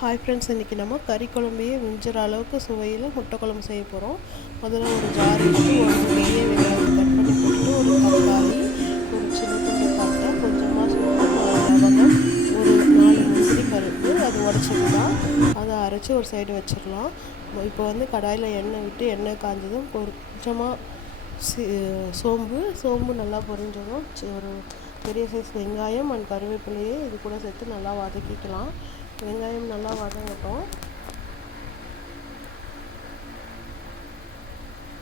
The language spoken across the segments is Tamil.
ஹாய் ஃப்ரெண்ட்ஸ் இன்றைக்கி நம்ம கறி குழம்பையே மிஞ்சுற அளவுக்கு சுவையில் முட்டை குழம்பு செய்ய போகிறோம் முதல்ல ஒரு ஜார் எடுத்து ஒரு பெரிய வெங்காயம் கட் பண்ணி போட்டு ஒரு தக்காளி ஒரு சின்ன துண்டு பட்டை கொஞ்சமாக சோப்பு லவங்கம் ஒரு நாலு முந்திரி பருப்பு அது உடச்சிக்கலாம் அதை அரைச்சி ஒரு சைடு வச்சிடலாம். இப்போ வந்து கடாயில் எண்ணெய் விட்டு எண்ணெய் காஞ்சதும் கொஞ்சமாக சோம்பு சோம்பு நல்லா பொரிஞ்சதும் ஒரு பெரிய சைஸ் வெங்காயம் அண்ட் கருவேப்பிலையே இது கூட சேர்த்து நல்லா வதக்கிக்கலாம். வெங்காயம் நல்லா வதங்கட்டும்.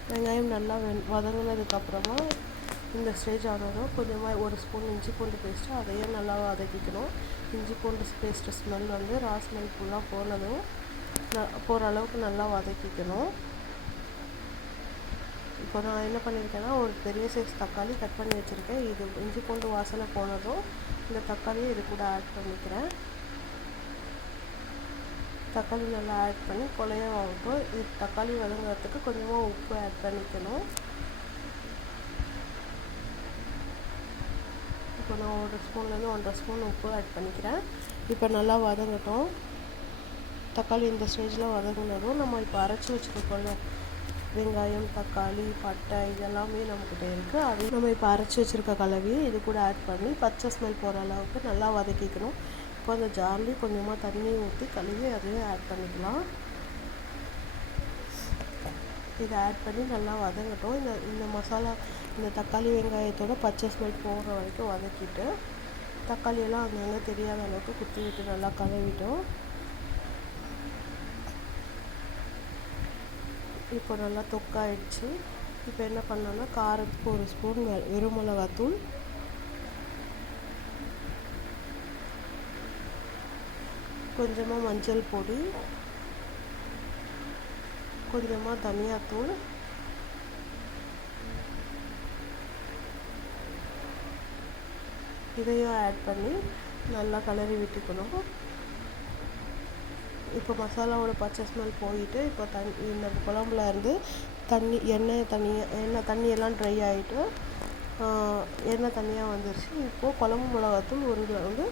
வெங்காயம் நல்லா வெ வதங்கினதுக்கப்புறமா இந்த ஸ்டேஜ் ஆனதும் கொஞ்சமாக ஒரு ஸ்பூன் இஞ்சி பூண்டு பேஸ்ட்டு அதையும் நல்லா வதக்கிக்கணும். இஞ்சி பூண்டு பேஸ்ட்டு ஸ்மெல் வந்து ரா ஸ்மெல் ஃபுல்லாக போனதும் போகிற அளவுக்கு நல்லா வதக்கிக்கணும். இப்போ நான் என்ன பண்ணியிருக்கேன்னா ஒரு பெரிய சைஸ் தக்காளி கட் பண்ணி வச்சுருக்கேன். இது இஞ்சி பூண்டு வாசனை போனதும் இந்த தக்காளியை இது கூட ஆட் பண்ணிக்கிறேன். தக்காளி நல்லா ஆட் பண்ணி கொலையாக ஆகட்டும் இது தக்காளி வதங்குறதுக்கு கொஞ்சமாக உப்பு ஆட் பண்ணிக்கணும். இப்போ நான் ஒரு ஸ்பூன்லேருந்து ஒன்றரை ஸ்பூன் உப்பு ஆட் பண்ணிக்கிறேன். இப்போ நல்லா வதங்கட்டும். தக்காளி இந்த ஸ்டேஜில் வதங்கினதும் நம்ம இப்போ அரைச்சி வச்சுருக்கோம்ல. வெங்காயம் தக்காளி பட்டை இதெல்லாமே நம்மக்கிட்ட இருக்குது அது நம்ம இப்போ அரைச்சி வச்சுருக்க கலவையை இது கூட ஆட் பண்ணி பச்சை ஸ்மெல் போகிற அளவுக்கு நல்லா வதக்கிக்கணும். இப்போ அந்த ஜார்லேயும் கொஞ்சமாக தண்ணி ஊற்றி கழுவி அதையும் ஆட் பண்ணிக்கலாம். இதை ஆட் பண்ணி நல்லா வதங்கட்டும். இந்த இந்த மசாலா இந்த தக்காளி வெங்காயத்தோட பச்சை ஸ்மெல் போகிற வரைக்கும் வதக்கிட்டு தக்காளியெல்லாம் அங்கங்கே தெரியாத அளவுக்கு குத்தி விட்டு நல்லா கழுவிட்டோம். இப்போ நல்லா தொக்காயிடுச்சு. இப்போ என்ன பண்ணோன்னா காரத்துக்கு ஒரு ஸ்பூன் வெறும் மிளகாத்தூள் கொஞ்சமாக மஞ்சள் பொடி கொஞ்சமாக தனியாத்தூள் இதையும் ஆட் பண்ணி நல்லா கலரி விட்டுக்கணும். இப்போ மசாலாவோட பச்சை ஸ்மெல் போயிட்டு இப்போ தண்ணி இந்த குழம்புல இருந்து தண்ணி எண்ணெய் தனியாக எண்ணெய் தண்ணியெல்லாம் ட்ரை ஆகிட்டு எண்ணெய் தனியாக வந்துருச்சு. இப்போது குழம்பு மிளகாத்தூள் ஒரு வந்து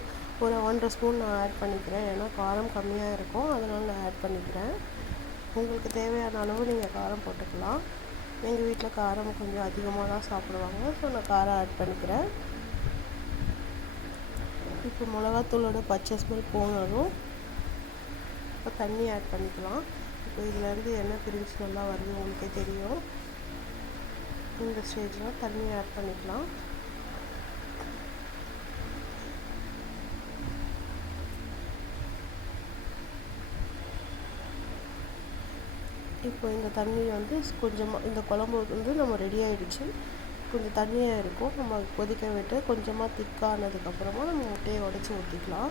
ஒரு ஒன்றரை ஸ்பூன் நான் ஆட் பண்ணிக்கிறேன். ஏன்னா காரம் கம்மியாக இருக்கும். அதனால் நான் ஆட் பண்ணிக்கிறேன். உங்களுக்கு தேவையான அளவு நீங்கள் காரம் போட்டுக்கலாம். எங்கள் வீட்டில் காரம் கொஞ்சம் அதிகமாக தான் சாப்பிடுவாங்க. ஸோ நான் காரம் ஆட் பண்ணிக்கிறேன். இப்போ மிளகாத்தூளோட பச்சை ஸ்மெல் போனதும் இப்போ தண்ணி ஆட் பண்ணிக்கலாம். இப்போ இதுலேருந்து என்ன பிரிஞ்சு நல்லா வருது. உங்களுக்கே தெரியும். இந்த ஸ்டேஜில் தண்ணி ஆட் பண்ணிக்கலாம். இப்போ இந்த தண்ணி வந்து கொஞ்சமாக இந்த குழம்பு வந்து நம்ம ரெடி ஆகிடுச்சு கொஞ்சம் தண்ணியாக இருக்கும். நம்ம கொதிக்க விட்டு கொஞ்சமாக திக்கானதுக்கப்புறமா நம்ம முட்டையை உடச்சி ஊற்றிக்கலாம்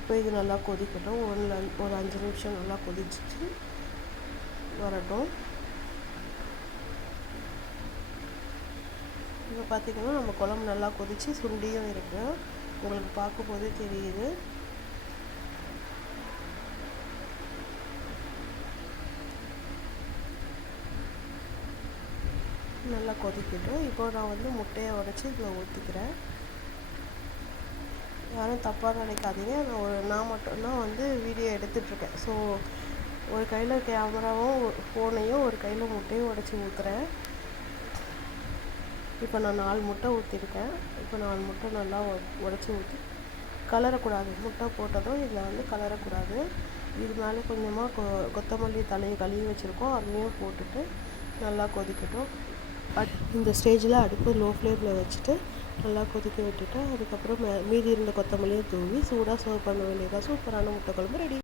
இப்போ இது நல்லா கொதிக்கட்டும். ஒன்று ஒரு அஞ்சு நிமிஷம் நல்லா கொதிச்சிச்சு வரட்டும். இப்போ பார்த்திங்கன்னா நம்ம குழம்பு நல்லா கொதித்து சுண்டியும் இருக்குது உங்களுக்கு பார்க்கும்போதே தெரியுது. நல்லா கொதிக்கட்டும் இப்போ நான் வந்து முட்டையை உடச்சி இதில் ஊற்றிக்கிறேன் யாரும் தப்பாக நினைக்காதீங்க. நான் ஒரு நான் மட்டும்தான் வந்து வீடியோ எடுத்துட்ருக்கேன் ஸோ ஒரு கையில் கேமராவும் ஃபோனையும் ஒரு கையில் முட்டையும் உடச்சி ஊற்றுறேன் இப்போ நான் நாலு முட்டை ஊற்றிருக்கேன் இப்போ நாலு முட்டை நல்லா உடச்சி ஊற்றி கலரக்கூடாது. முட்டை போட்டதும் இதில் வந்து கலரக்கூடாது. இது மேலே கொஞ்சமாக கொ கொத்தமல்லி தலையை கழுவி வச்சுருக்கோம். அதையும் போட்டுட்டு நல்லா கொதிக்கட்டும். இந்த ஸ்டேஜில் அடுப்பு லோ ஃப்ளேமில் வச்சுட்டு நல்லா கொதிக்க விட்டுட்டு அதுக்கப்புறம் மீதி இருந்த கொத்தமல்லியும் தூவி சூடாக சர்வ் பண்ண வேண்டியதாக சூப்பரான முட்டை குழம்பு ரெடி